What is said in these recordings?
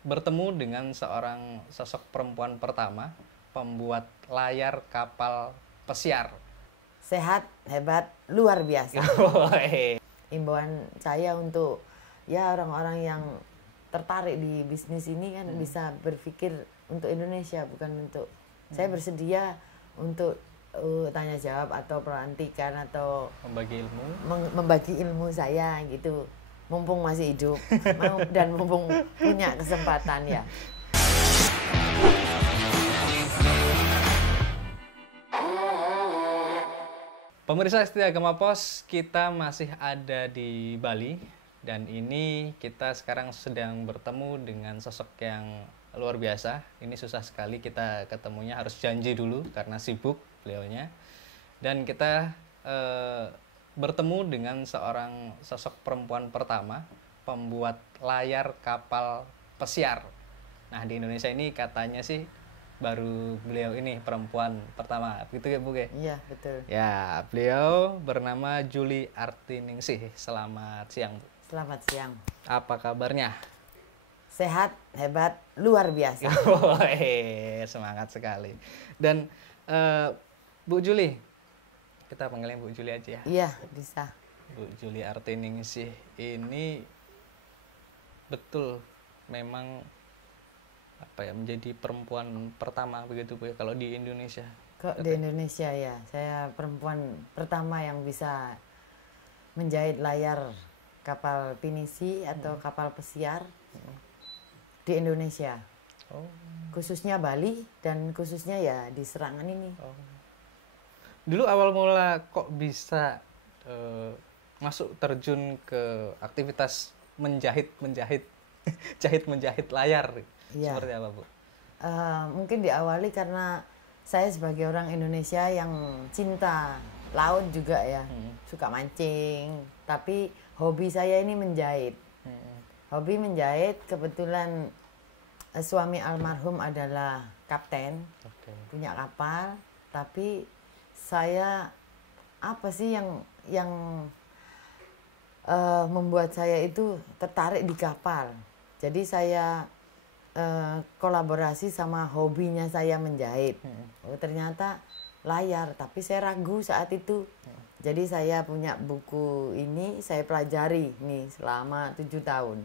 bertemu dengan seorang sosok perempuan pertama pembuat layar kapal pesiar. Sehat, hebat, luar biasa. Woi. Imbauan saya untuk ya orang-orang yang tertarik di bisnis ini kan bisa berpikir untuk Indonesia, bukan untuk saya bersedia untuk tanya jawab atau pelantikan atau Membagi ilmu. membagi ilmu saya gitu, mumpung masih hidup dan mumpung punya kesempatan ya. Pemirsa setia Gema Pos, kita masih ada di Bali dan ini kita sekarang sedang bertemu dengan sosok yang luar biasa. Ini susah sekali kita ketemunya, harus janji dulu karena sibuk beliaunya. Dan kita bertemu dengan seorang sosok perempuan pertama pembuat layar kapal pesiar. Nah, di Indonesia ini katanya sih baru beliau ini perempuan pertama, begitu ya Bu? Iya, betul. Ya, beliau bernama Julie Artiningsih. Selamat siang, Bu. Selamat siang. Apa kabarnya? Sehat, hebat, luar biasa. Woi, semangat sekali. Dan Bu Julie, kita panggilnya Bu Julie aja ya. Iya, bisa. Bu Julie Artiningsih ini betul memang apa ya, menjadi perempuan pertama begitu Bu ya kalau di Indonesia. Kok di Indonesia ya, saya perempuan pertama yang bisa menjahit layar kapal pinisi atau kapal pesiar di Indonesia. Oh. Khususnya Bali dan khususnya ya di Serangan ini. Oh. Dulu awal mula kok bisa masuk terjun ke aktivitas menjahit layar, Iya. seperti apa Bu? Mungkin diawali karena saya sebagai orang Indonesia yang cinta laut juga ya, suka mancing. Tapi hobi saya ini menjahit. Hobi menjahit, kebetulan suami almarhum adalah kapten, punya kapal. Tapi saya apa sih yang membuat saya itu tertarik di kapal. Jadi saya kolaborasi sama hobinya saya menjahit. Oh, ternyata layar, tapi saya ragu saat itu. Jadi saya punya buku ini, saya pelajari nih selama 7 tahun.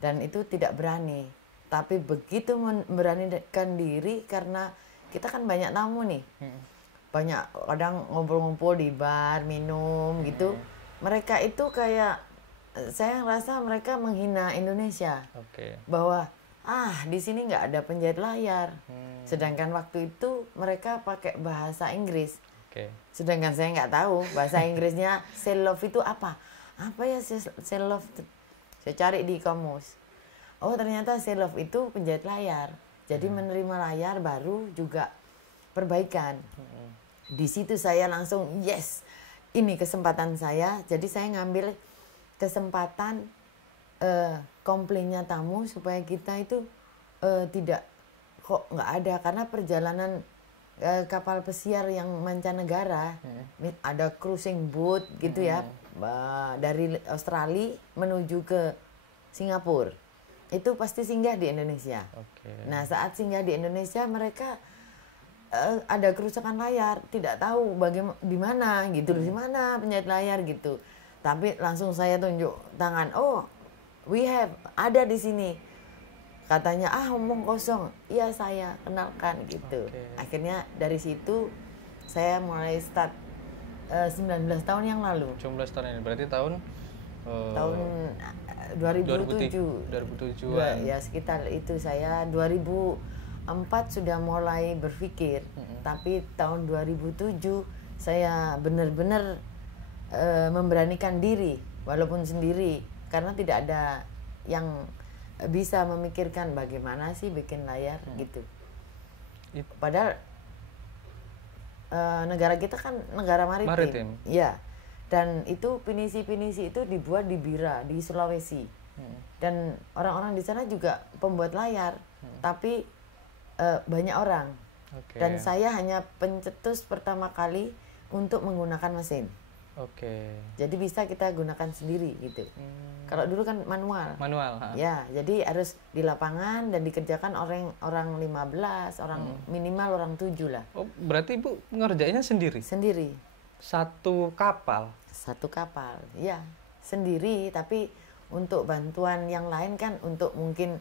Dan itu tidak berani. Tapi begitu memberanikan diri, karena kita kan banyak tamu nih. Banyak kadang ngumpul-ngumpul di bar, minum gitu. Mereka itu kayak, saya rasa mereka menghina Indonesia. Bahwa di sini nggak ada penjahit layar. Sedangkan waktu itu mereka pakai bahasa Inggris. Sedangkan saya nggak tahu bahasa Inggrisnya sail love itu apa. Apa ya sail love? Saya cari di kamus. Oh, ternyata sail love itu penjahit layar. Jadi menerima layar baru juga perbaikan. Di situ saya langsung yes, ini kesempatan saya. Jadi saya ngambil kesempatan komplainnya tamu supaya kita itu tidak kok nggak ada, karena perjalanan kapal pesiar yang mancanegara ada cruising boat gitu ya, dari Australia menuju ke Singapura itu pasti singgah di Indonesia. Nah, saat singgah di Indonesia mereka ada kerusakan layar, tidak tahu bagaimana di mana gitu, di mana penjahit layar gitu. Tapi langsung saya tunjuk tangan, oh we have, ada di sini. Katanya, omong kosong. Iya, saya kenalkan gitu. Akhirnya dari situ saya mulai start 19 tahun yang lalu. 19 tahun ini berarti tahun 2007. Ya sekitar itu. Saya 2004 sudah mulai berpikir. Tapi tahun 2007 saya benar-benar memberanikan diri walaupun sendiri, karena tidak ada yang bisa memikirkan bagaimana sih bikin layar gitu. Padahal negara kita kan negara maritim. Ya. Dan itu pinisi-pinisi itu dibuat di Bira, di Sulawesi. Dan orang-orang di sana juga pembuat layar. Tapi banyak orang. Dan saya hanya pencetus pertama kali untuk menggunakan mesin. Oke. Jadi bisa kita gunakan sendiri gitu. Kalau dulu kan manual. Manual. Ha. Ya, jadi harus di lapangan dan dikerjakan orang 15, orang minimal orang 7 lah. Oh, berarti Ibu ngerjainnya sendiri? Sendiri. Satu kapal? Satu kapal, ya sendiri. Tapi untuk bantuan yang lain kan untuk mungkin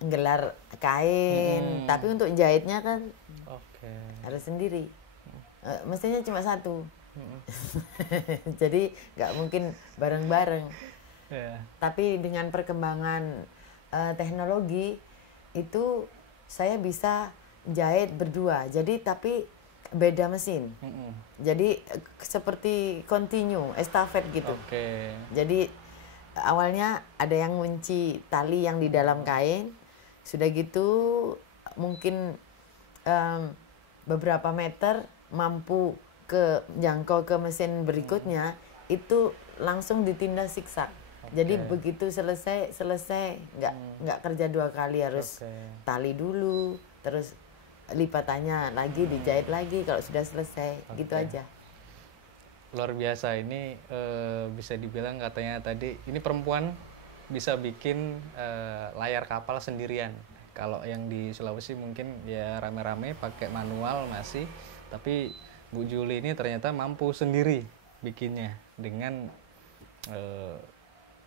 nggelar kain, tapi untuk jahitnya kan harus sendiri. Mestinya cuma satu. Jadi nggak mungkin bareng-bareng. Tapi dengan perkembangan teknologi itu saya bisa jahit berdua. Jadi tapi beda mesin. Jadi seperti continue, estafet gitu. Jadi awalnya ada yang ngunci tali yang di dalam kain. Sudah gitu mungkin beberapa meter mampu jangkau ke mesin berikutnya, itu langsung ditindas siksak. Jadi begitu selesai nggak kerja 2 kali, harus tali dulu, terus lipatannya lagi dijahit lagi kalau sudah selesai. Gitu aja. Luar biasa ini, bisa dibilang katanya tadi ini perempuan bisa bikin layar kapal sendirian. Kalau yang di Sulawesi mungkin ya rame-rame pakai manual masih, tapi Bu Juli ini ternyata mampu sendiri bikinnya dengan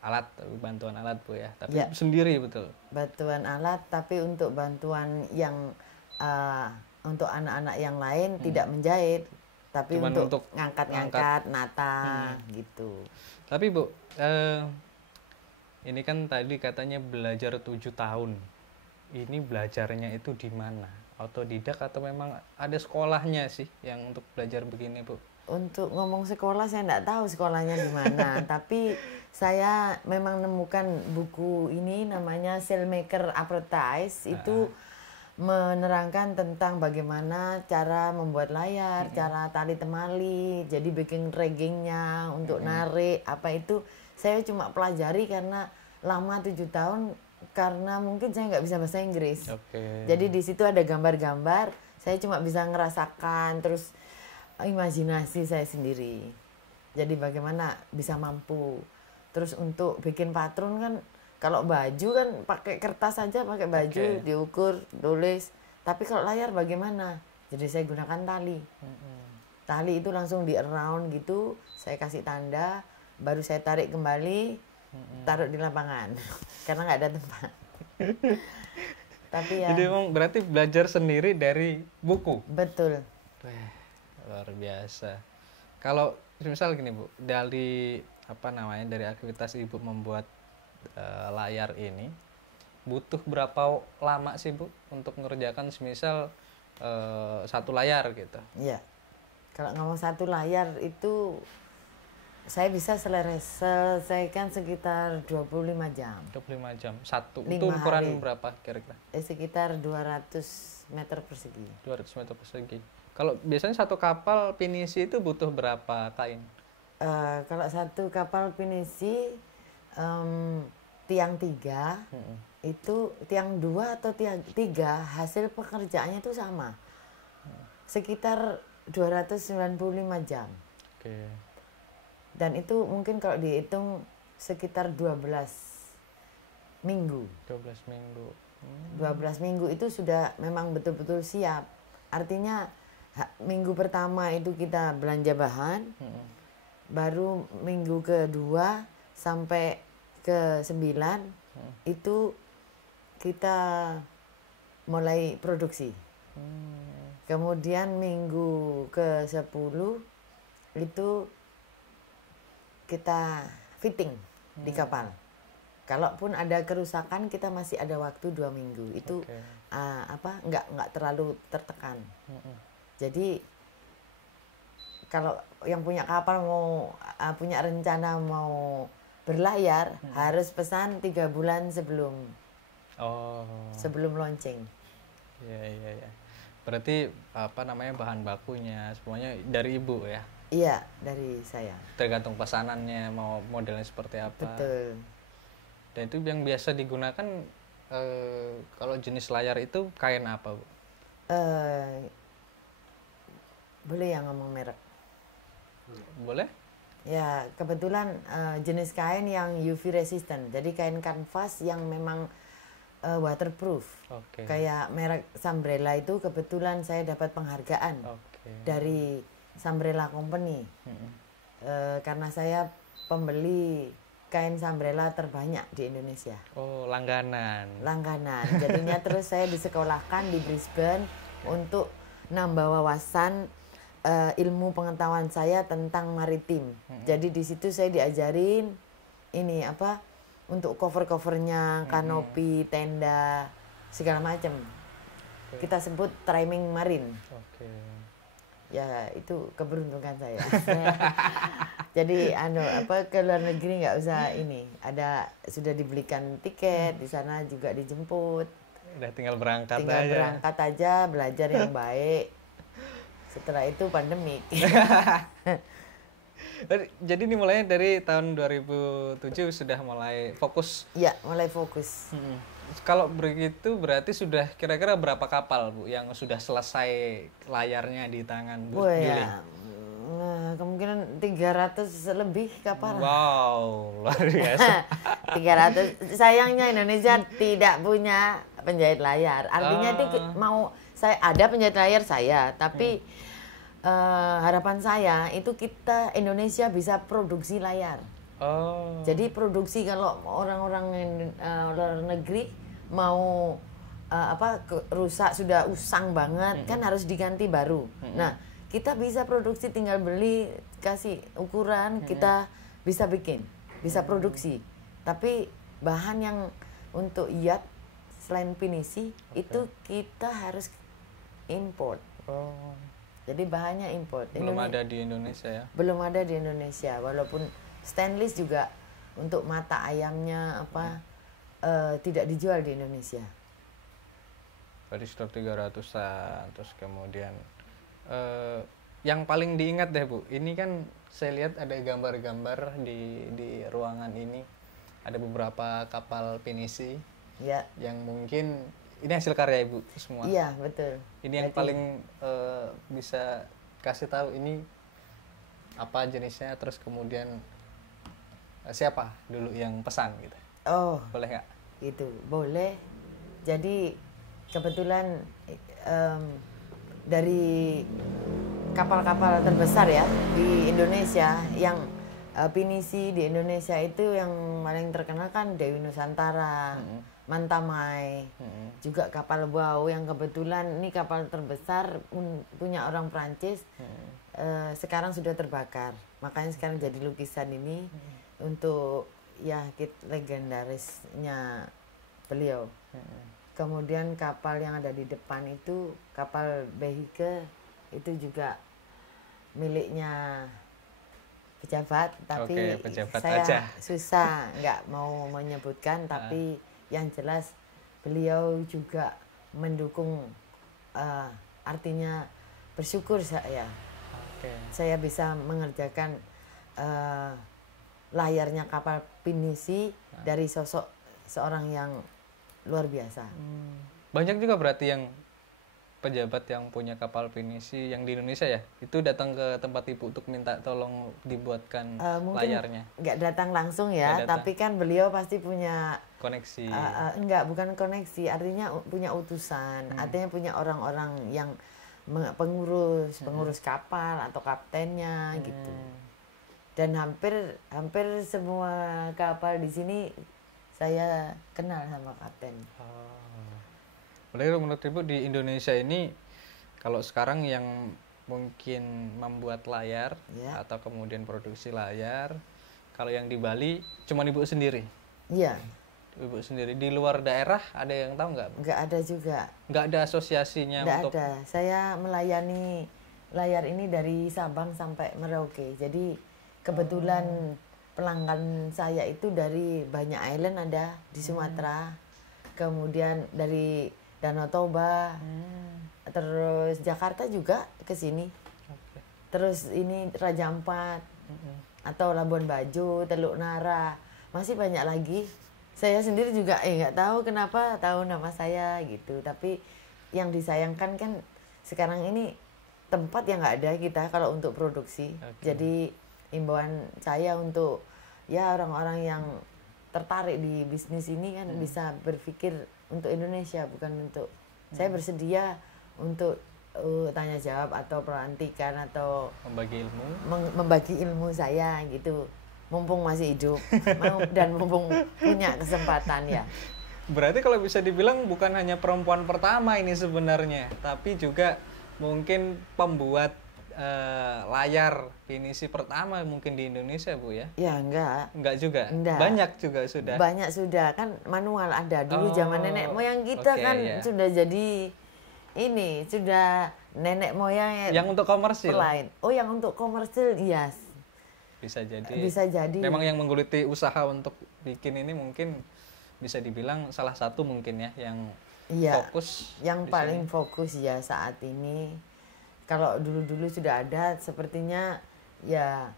alat, bantuan alat Bu ya, tapi ya, sendiri betul. Bantuan alat, tapi untuk bantuan yang untuk anak-anak yang lain tidak menjahit, tapi untuk ngangkat-ngangkat, nata gitu. Tapi Bu, ini kan tadi katanya belajar 7 tahun. Ini belajarnya itu di mana? Autodidak atau memang ada sekolahnya sih yang untuk belajar begini Bu? Untuk ngomong sekolah saya enggak tahu sekolahnya di mana, tapi saya memang nemukan buku ini namanya Sailmaker Apprentice. Itu menerangkan tentang bagaimana cara membuat layar, cara tali temali, jadi bikin riggingnya untuk narik, apa itu saya cuma pelajari karena lama 7 tahun, karena mungkin saya nggak bisa bahasa Inggris. Jadi di situ ada gambar-gambar, saya cuma bisa ngerasakan, terus imajinasi saya sendiri. Jadi bagaimana bisa mampu. Terus untuk bikin patron kan, kalau baju kan pakai kertas saja, pakai baju diukur, tulis. Tapi kalau layar bagaimana? Jadi saya gunakan tali. Tali itu langsung di around gitu, saya kasih tanda, baru saya tarik kembali, taruh di lapangan. Karena nggak ada tempat. Tapi ya. Jadi emang berarti belajar sendiri dari buku? Betul. Luar biasa. Kalau misal gini Bu, dari dari aktivitas Ibu membuat layar ini, butuh berapa lama sih Bu untuk mengerjakan semisal satu layar gitu? Iya. Kalau ngomong satu layar itu saya bisa selesaikan sekitar 25 jam. 25 jam. Satu. Itu ukuran hari. Berapa kira-kira? Sekitar 200 meter persegi. 200 meter persegi. Kalau biasanya satu kapal pinisi itu butuh berapa kain? Kalau satu kapal pinisi tiang 3 itu tiang 2 atau tiang 3 hasil pekerjaannya itu sama. Sekitar 295 jam. Dan itu mungkin kalau dihitung sekitar 12 minggu. 12 minggu. 12 minggu itu sudah memang betul-betul siap. Artinya minggu pertama itu kita belanja bahan. Baru minggu kedua sampai ke 9 itu kita mulai produksi. Kemudian minggu ke 10 itu kita fitting di kapal. Kalaupun ada kerusakan kita masih ada waktu 2 minggu. Itu nggak terlalu tertekan. Jadi kalau yang punya kapal mau punya rencana mau berlayar harus pesan 3 bulan sebelum launching. Iya. Berarti bahan bakunya semuanya dari Ibu ya? Iya, dari saya. Tergantung pesanannya mau modelnya seperti apa. Betul. Dan itu yang biasa digunakan kalau jenis layar itu kain apa, Bu? Boleh yang ngomong merek? Boleh? Ya, kebetulan jenis kain yang UV resistant. Jadi kain kanvas yang memang waterproof. Oke. Kayak merek Sambrella itu kebetulan saya dapat penghargaan dari Sambrella Company. Karena saya pembeli kain Sambrella terbanyak di Indonesia. Oh, langganan. Langganan. Jadinya terus saya disekolahkan di Brisbane untuk nambah wawasan ilmu pengetahuan saya tentang maritim. Jadi di situ saya diajarin ini apa untuk cover-covernya, kanopi, tenda, segala macam. Kita sebut triming marine. Ya itu keberuntungan saya. Jadi ke luar negeri nggak usah ini. Sudah dibelikan tiket, di sana juga dijemput. Udah tinggal berangkat aja, belajar yang baik. Setelah itu pandemik. Jadi ini mulainya dari tahun 2007 sudah mulai fokus. Ya, mulai fokus. Kalau begitu berarti sudah kira-kira berapa kapal Bu yang sudah selesai layarnya di tangan Bu Julie? Ya, kemungkinan 300 lebih kapal. Wow, luar biasa. 300. Sayangnya Indonesia tidak punya penjahit layar. Artinya itu saya ada penjahit layar saya, tapi harapan saya itu kita Indonesia bisa produksi layar. Jadi produksi kalau orang-orang luar negeri mau rusak sudah usang banget kan harus diganti baru. Nah, kita bisa produksi tinggal beli kasih ukuran kita bisa bikin, bisa produksi. Tapi bahan yang untuk yacht selain pinisi itu kita harus import. Jadi bahannya import. Belum ada di Indonesia ya? Belum ada di Indonesia. Walaupun stainless juga untuk mata ayamnya tidak dijual di Indonesia. Tadi sudah 300-an. Terus kemudian yang paling diingat deh Bu, ini kan saya lihat ada gambar-gambar di ruangan ini. Ada beberapa kapal pinisi ya, yang mungkin ini hasil karya Ibu semua. Iya, betul. Ini yang paling bisa kasih tahu ini apa jenisnya, terus kemudian siapa dulu yang pesan gitu. Boleh nggak? Gitu, boleh. Jadi kebetulan dari kapal-kapal terbesar ya di Indonesia yang pinisi di Indonesia itu yang paling terkenal kan Dewi Nusantara, Mantamai, juga kapal Wow yang kebetulan ini kapal terbesar punya orang Prancis, sekarang sudah terbakar, makanya sekarang jadi lukisan ini untuk ya legendarisnya beliau. Kemudian kapal yang ada di depan itu kapal Behike itu juga miliknya pejabat, tapi pejabat saya aja. susah nggak mau menyebutkan, tapi yang jelas beliau juga mendukung, artinya bersyukur saya bisa mengerjakan layarnya kapal pinisi dari sosok seorang yang luar biasa. Banyak juga berarti yang pejabat yang punya kapal pinisi yang di Indonesia ya, itu datang ke tempat Ibu untuk minta tolong dibuatkan layarnya. Nggak datang langsung ya, tapi kan beliau pasti punya koneksi. Bukan koneksi, artinya punya utusan, artinya punya orang-orang yang pengurus kapal atau kaptennya gitu. Dan hampir semua kapal di sini saya kenal sama kapten. Boleh menurut Ibu di Indonesia ini kalau sekarang yang mungkin membuat layar atau kemudian produksi layar, kalau yang di Bali cuma Ibu sendiri? Iya. Ibu sendiri. Di luar daerah ada yang tahu nggak? Nggak ada juga. Nggak ada asosiasinya? Nggak ada. Saya melayani layar ini dari Sabang sampai Merauke. Jadi kebetulan pelanggan saya itu dari banyak island ada di Sumatera, kemudian dari Danau Toba, terus Jakarta juga ke sini, terus ini Raja Ampat, atau Labuan Bajo, Teluk Nara, masih banyak lagi. Saya sendiri juga nggak tahu kenapa tahu nama saya gitu, tapi yang disayangkan kan sekarang ini tempat yang nggak ada kita kalau untuk produksi. Jadi imbauan saya untuk ya orang-orang yang tertarik di bisnis ini kan bisa berpikir untuk Indonesia, bukan untuk saya bersedia untuk tanya jawab atau pelantikan atau membagi ilmu saya gitu, mumpung masih hidup dan mumpung punya kesempatan ya. Berarti kalau bisa dibilang bukan hanya perempuan pertama ini sebenarnya, tapi juga mungkin pembuat layar pinisi pertama mungkin di Indonesia, Bu ya? Ya enggak juga. Enggak. Banyak juga sudah. Banyak sudah, kan manual ada dulu zaman nenek moyang kita kan sudah jadi ini sudah nenek moyang yang untuk komersil. Oh, yang untuk komersil, yes. Bisa jadi. Bisa jadi. Memang yang menggeluti usaha untuk bikin ini mungkin bisa dibilang salah satu mungkin ya yang fokus. Yang paling fokus ya saat ini. Kalau dulu-dulu sudah ada, sepertinya ya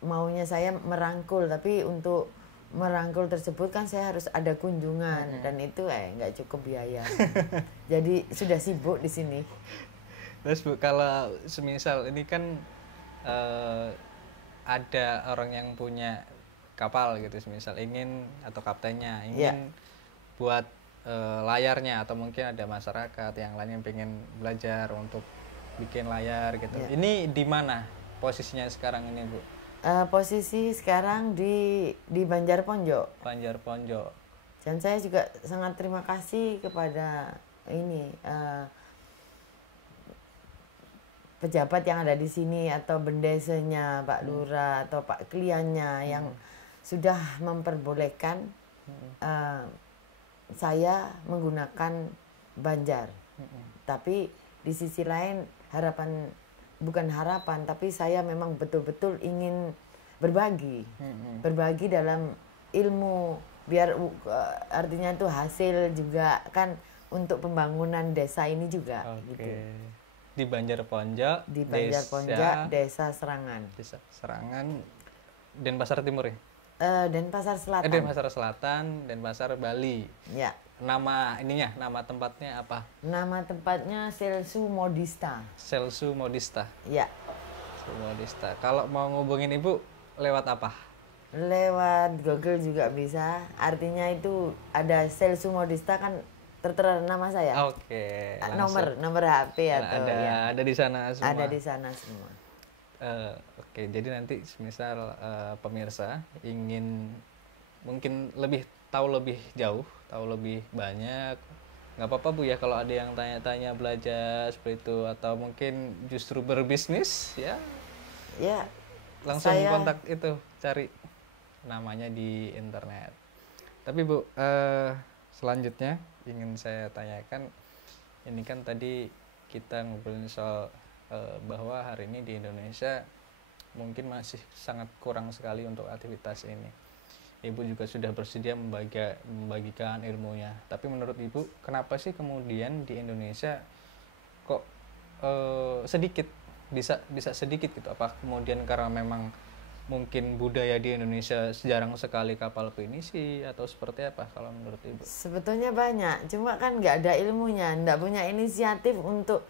maunya saya merangkul, tapi untuk merangkul tersebut kan saya harus ada kunjungan dan itu nggak cukup biaya. Jadi sudah sibuk di sini. Terus Bu, kalau semisal ini kan ada orang yang punya kapal gitu, semisal ingin atau kaptennya ingin buat layarnya, atau mungkin ada masyarakat yang lain yang pengen belajar untuk bikin layar gitu. Ini di mana posisinya sekarang ini, Bu? Posisi sekarang di Banjarponjok. Banjarponjok. Dan saya juga sangat terima kasih kepada ini pejabat yang ada di sini atau bendesanya Pak Lurah atau Pak kliennya yang sudah memperbolehkan saya menggunakan Banjar. Tapi di sisi lain bukan harapan, tapi saya memang betul-betul ingin berbagi dalam ilmu, biar artinya itu hasil juga kan untuk pembangunan desa ini juga. Gitu. Di Banjarponjok, Desa Serangan. Desa Serangan, Denpasar Timur ya? Denpasar Selatan. Denpasar Selatan, Denpasar Bali. Ya. Nama tempatnya apa? Nama tempatnya Selsu Modista. Selsu Modista. Ya. Selsu Modista. Kalau mau ngubungin Ibu lewat apa? Lewat Google juga bisa. Artinya itu ada Selsu Modista kan tertera nama saya. Oke. Nomor HP atau ada di sana semua. Ada di sana semua. Oke, jadi nanti misal pemirsa ingin mungkin tahu lebih jauh, tahu lebih banyak, nggak apa-apa Bu ya kalau ada yang tanya-tanya belajar seperti itu, atau mungkin justru berbisnis ya langsung kontak itu, cari namanya di internet. Tapi Bu, selanjutnya ingin saya tanyakan, ini kan tadi kita ngobrolin soal bahwa hari ini di Indonesia mungkin masih sangat kurang sekali untuk aktivitas ini. Ibu juga sudah bersedia membagikan ilmunya. Tapi menurut Ibu, kenapa sih kemudian di Indonesia kok sedikit, bisa sedikit gitu? Apa kemudian karena memang mungkin budaya di Indonesia jarang sekali kapal pinisi, atau seperti apa kalau menurut Ibu? Sebetulnya banyak, cuma kan nggak ada ilmunya, nggak punya inisiatif untuk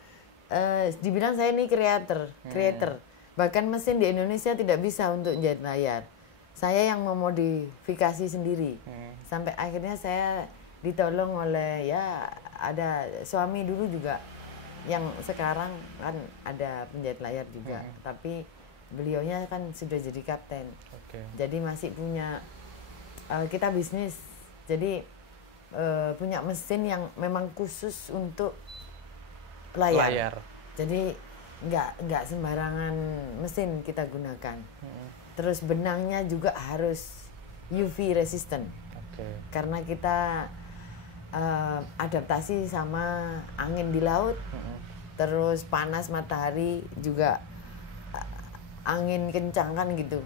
dibilang saya ini creator. Bahkan mesin di Indonesia tidak bisa untuk jahit layar. Saya yang memodifikasi sendiri. Sampai akhirnya saya ditolong oleh ada suami dulu juga yang sekarang kan ada penjahit layar juga. Tapi beliaunya kan sudah jadi kapten. Jadi masih punya kita bisnis. Jadi punya mesin yang memang khusus untuk layar. Jadi nggak sembarangan mesin kita gunakan. Terus benangnya juga harus UV resistant. Karena kita adaptasi sama angin di laut, terus panas matahari juga angin kencang kan gitu.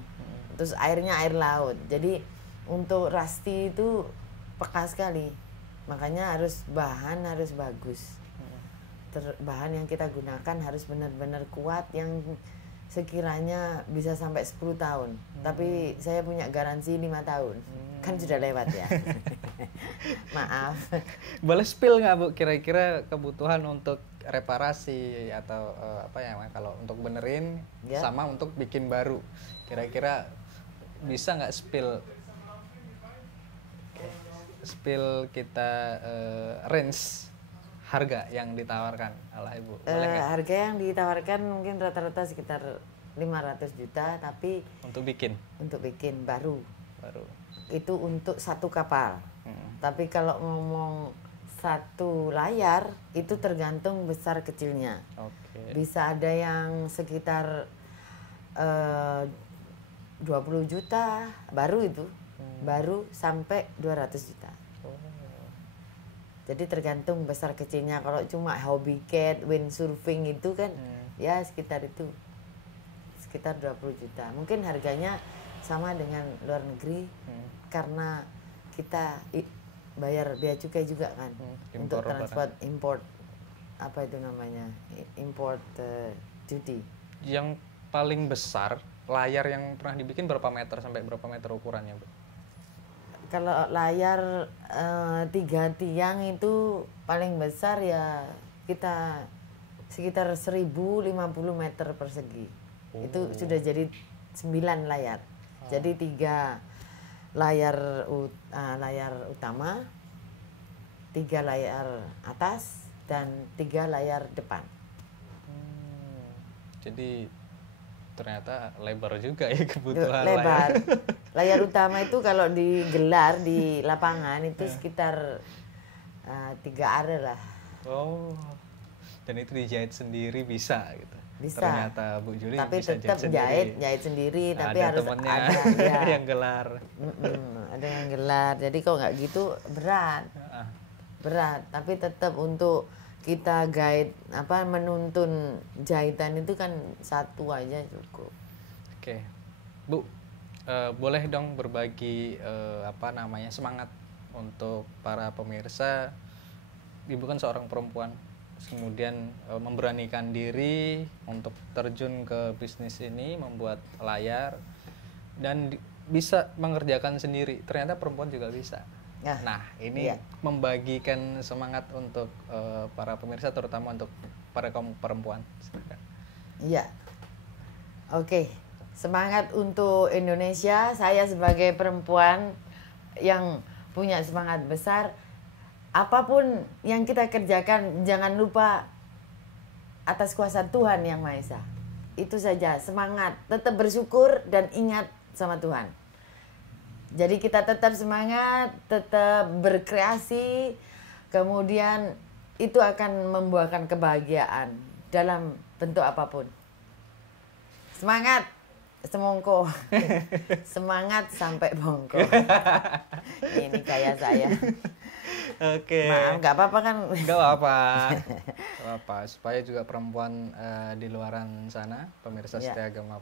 Terus airnya air laut. Jadi untuk rusty itu peka sekali. Makanya bahan harus bagus. Bahan yang kita gunakan harus benar-benar kuat, yang sekiranya bisa sampai 10 tahun. Tapi saya punya garansi 5 tahun. Kan sudah lewat ya. Maaf. Boleh spill nggak Bu, kira-kira kebutuhan untuk reparasi atau apa ya, kalau untuk benerin Ya. sama untuk bikin baru, kira-kira bisa nggak spill kita range harga yang ditawarkan oleh Ibu? Boleh nggak? Harga yang ditawarkan mungkin rata-rata sekitar 500 juta, tapi Untuk bikin untuk bikin baru baru. itu untuk satu kapal. Tapi kalau ngomong satu layar itu tergantung besar kecilnya. Oke. Bisa ada yang sekitar 20 juta baru itu, baru sampai 200 juta. Jadi tergantung besar kecilnya. Kalau cuma hobi cat, windsurfing itu kan ya sekitar itu, sekitar 20 juta. Mungkin harganya sama dengan luar negeri karena kita bayar bea cukai juga kan untuk transport import, apa itu namanya, import duty. Yang paling besar layar yang pernah dibikin berapa meter sampai berapa meter ukurannya, Bu? Kalau layar 3 tiang itu paling besar ya kita sekitar 1050 meter persegi. Itu sudah jadi 9 layar. Jadi 3 layar layar utama, 3 layar atas, dan 3 layar depan. Jadi ternyata lebar juga ya kebutuhan Lebar. layar. Layar utama itu kalau digelar di lapangan itu sekitar 3 are lah. Oh, dan itu dijahit sendiri bisa gitu. Bisa. Ternyata Bu Juli Tapi bisa tetap jahit jahit sendiri, tapi ada harus temennya ada ya. yang gelar. Ada yang gelar. Jadi kalau nggak gitu berat. Berat, tapi tetap untuk kita guide menuntun jahitan itu kan satu aja cukup. Oke. Bu, boleh dong berbagi semangat untuk para pemirsa. Ibu kan seorang perempuan, kemudian memberanikan diri untuk terjun ke bisnis ini, membuat layar dan bisa mengerjakan sendiri. Ternyata perempuan juga bisa. Nah, ini membagikan semangat untuk para pemirsa, terutama untuk para kaum perempuan. Iya. Oke. Semangat untuk Indonesia. Saya sebagai perempuan yang punya semangat besar, apapun yang kita kerjakan jangan lupa atas kuasa Tuhan Yang Maha Esa. Itu saja, semangat, tetap bersyukur dan ingat sama Tuhan. Jadi kita tetap semangat, tetap berkreasi, kemudian itu akan membuahkan kebahagiaan dalam bentuk apapun. Semangat, semongko. Semangat sampai bongko. Ini kayak saya. Oke. Maaf, nggak apa-apa kan? Nggak apa-apa. Nggak apa-apa. Supaya juga perempuan di luaran sana, pemirsa setia Agama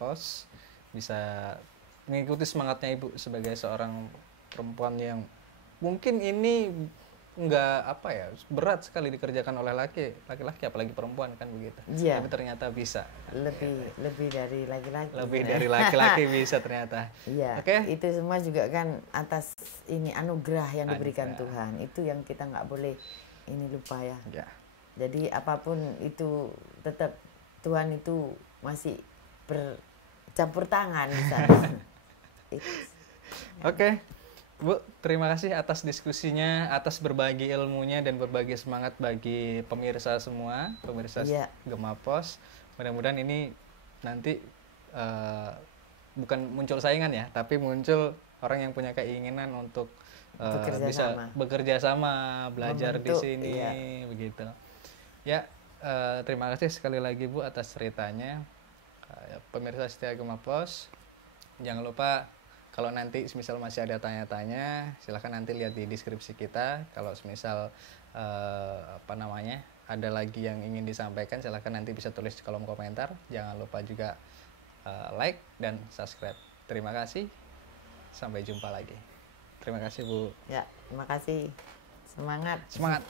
Pos, bisa mengikuti semangatnya Ibu sebagai seorang perempuan yang mungkin ini berat sekali dikerjakan oleh laki-laki, apalagi perempuan kan begitu. Iya. Tapi ternyata bisa. Lebih dari laki-laki. Lebih dari laki-laki bisa ternyata. Iya. Oke. Itu semua juga kan atas ini anugerah yang diberikan Tuhan. Itu yang kita nggak boleh ini lupa ya. Ya. Jadi apapun itu tetap Tuhan itu masih bercampur tangan di sana. Oke. Bu, terima kasih atas diskusinya, atas berbagi ilmunya dan berbagi semangat bagi pemirsa semua, pemirsa Gema Pos. Mudah-mudahan ini nanti bukan muncul saingan ya, tapi muncul orang yang punya keinginan untuk bisa bekerja sama, belajar di sini, begitu. Ya, terima kasih sekali lagi Bu atas ceritanya. Pemirsa setia Gema Pos, jangan lupa kalau nanti semisal masih ada tanya-tanya, silahkan nanti lihat di deskripsi kita. Kalau semisal ada lagi yang ingin disampaikan, silahkan nanti bisa tulis di kolom komentar. Jangan lupa juga like dan subscribe. Terima kasih. Sampai jumpa lagi. Terima kasih Bu. Ya, terima kasih. Semangat. Semangat.